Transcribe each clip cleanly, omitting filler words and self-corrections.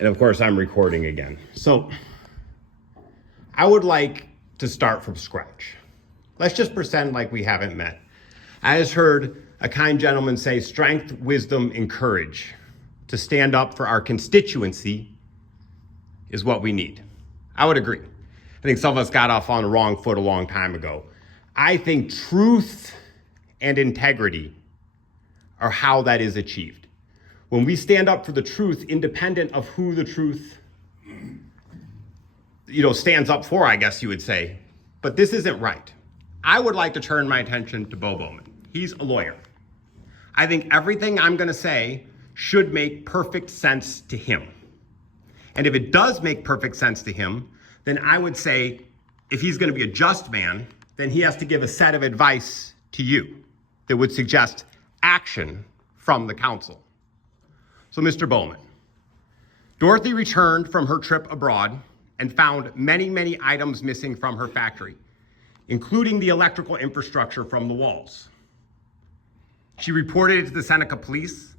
And of course, I'm recording again. So I would like to start from scratch. Let's just pretend like we haven't met. I just heard a kind gentleman say strength, wisdom, and courage to stand up for our constituency is what we need. I would agree. I think some of us got off on the wrong foot a long time ago. I think truth and integrity are how that is achieved. When we stand up for the truth, independent of who the truth, stands up for, I guess you would say. But this isn't right. I would like to turn my attention to Bo Bowman. He's a lawyer. I think everything I'm going to say should make perfect sense to him. And if it does make perfect sense to him, then I would say if he's going to be a just man, then he has to give a set of advice to you that would suggest action from the council. So, Mr. Bowman, Dorothy returned from her trip abroad and found many, many items missing from her factory, including the electrical infrastructure from the walls. She reported it to the Seneca Police.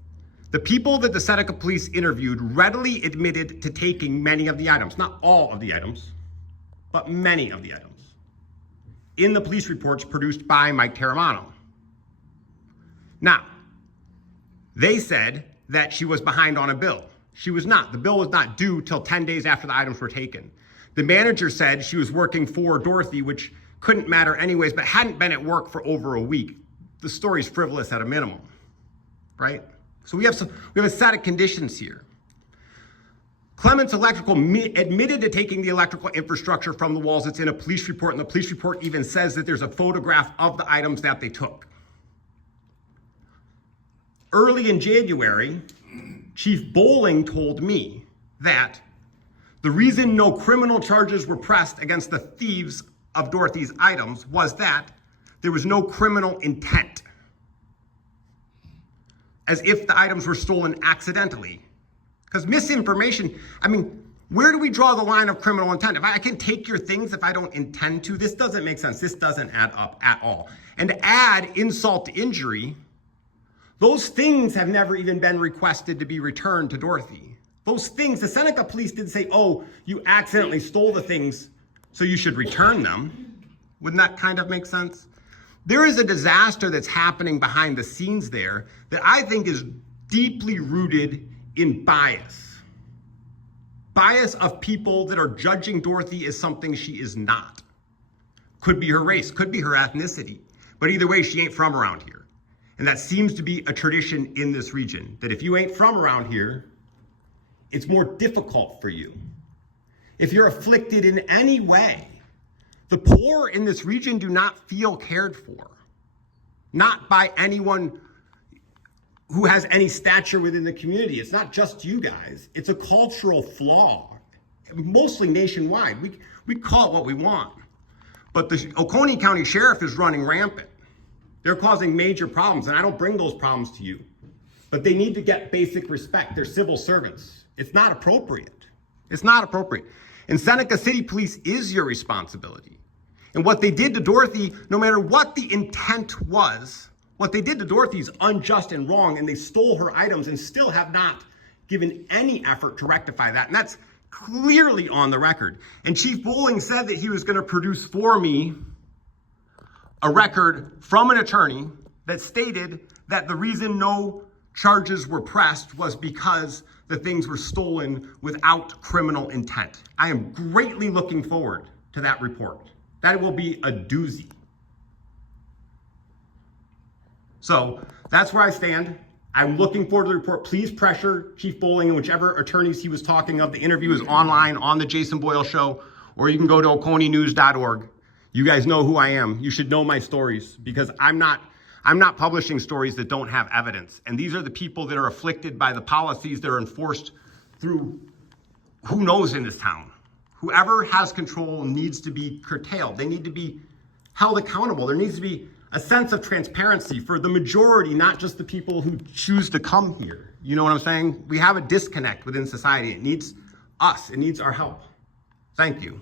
The people that the Seneca Police interviewed readily admitted to taking many of the items, not all of the items, but many of the items, in the police reports produced by Mike Terramano. Now, they said that she was behind on a bill. She was not. The bill was not due till 10 days after the items were taken. The manager said she was working for Dorothy, which couldn't matter anyways, but hadn't been at work for over a week. The story's frivolous at a minimum, right? So we have a set of conditions here. Clements Electrical admitted to taking the electrical infrastructure from the walls. It's in a police report, and the police report even says that there's a photograph of the items that they took. Early in January, Chief Bowling told me that the reason no criminal charges were pressed against the thieves of Dorothy's items was that there was no criminal intent, as if the items were stolen accidentally. Because misinformation, where do we draw the line of criminal intent? If I can take your things if I don't intend to, this doesn't make sense. This doesn't add up at all. And to add insult to injury, those things have never even been requested to be returned to Dorothy. Those things, the Seneca Police didn't say, oh, you accidentally stole the things, so you should return them. Wouldn't that kind of make sense? There is a disaster that's happening behind the scenes there that I think is deeply rooted in bias. Bias of people that are judging Dorothy as something she is not. Could be her race, could be her ethnicity, but either way, she ain't from around here. And that seems to be a tradition in this region, that if you ain't from around here, it's more difficult for you. If you're afflicted in any way, the poor in this region do not feel cared for, not by anyone who has any stature within the community. It's not just you guys. It's a cultural flaw, mostly nationwide. We call it what we want. But the Oconee County Sheriff is running rampant. They're causing major problems, and I don't bring those problems to you. But they need to get basic respect. They're civil servants. It's not appropriate. It's not appropriate. And Seneca City Police is your responsibility. And what they did to Dorothy, no matter what the intent was, what they did to Dorothy is unjust and wrong, and they stole her items and still have not given any effort to rectify that. And that's clearly on the record. And Chief Bowling said that he was going to produce for me a record from an attorney that stated that the reason no charges were pressed was because the things were stolen without criminal intent. I am greatly looking forward to that report. That will be a doozy. So that's where I stand. I'm looking forward to the report. Please pressure Chief Bowling and whichever attorneys he was talking of. The interview is online on the Jason Boyle Show, or you can go to oconeenews.org. You guys know who I am. You should know my stories, because I'm not publishing stories that don't have evidence. And these are the people that are afflicted by the policies that are enforced through who knows in this town. Whoever has control needs to be curtailed. They need to be held accountable. There needs to be a sense of transparency for the majority, not just the people who choose to come here. You know what I'm saying? We have a disconnect within society. It needs us. It needs our help. Thank you.